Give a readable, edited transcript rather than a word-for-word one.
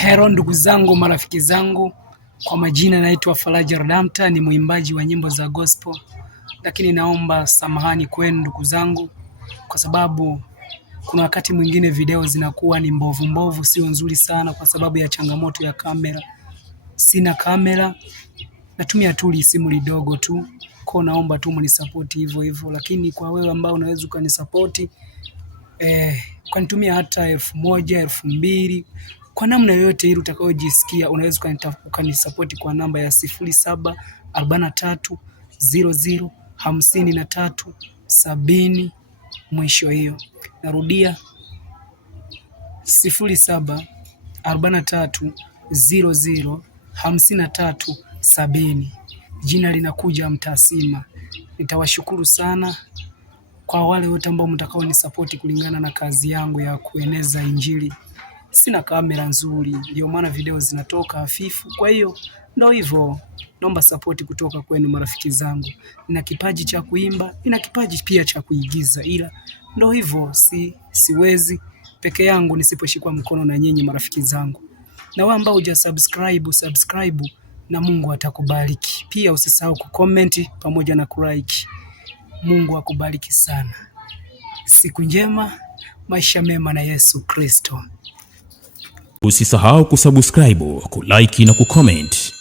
Hello ndugu zangu, marafiki zangu, kwa majina naitwa Faraja Redemptor, ni mwimbaji wa nyimbo za gospel. Lakini naomba samahani kwenu ndugu zangu, kwa sababu kuna wakati mwingine video zinakuwa ni mbovu, sio nzuri sana kwa sababu ya changamoto ya kamera. Sina kamera, natumia tu simu lidogo tu. Kwa naomba tu mnisupport hivyo. Lakini kwa wewe ambao unaweza ukanisupport, ukanitumia hata 1000, 2000 kwa namna yoyote ile utakayojisikia, unaweza ukanisupport kwa namba ya 0743005370 mwisho hiyo. Narudia 0743005370. Jina linakuja Mtasima. Nitawashukuru sana kwa wale wote ambao mtakao ni support kulingana na kazi yangu ya kueneza Injili. Sina kamera nzuri, ndio maana video zinatoka hafifu. Kwa hiyo ndio hivyo, naomba support kutoka kwenu marafiki zangu. Nina kipaji cha kuimba, nina kipaji pia cha kuigiza, ila ndio hivyo, siwezi peke yangu nisiposhikwa mkono na nyinyi marafiki zangu. Na wewe ambao subscribe na Mungu atakubariki. Pia usisahau kucomment pamoja na kulike. Mungu akubariki sana. Siku njema, maisha mema na Yesu Kristo. Usisahau kusubscribe, kulike na kucomment.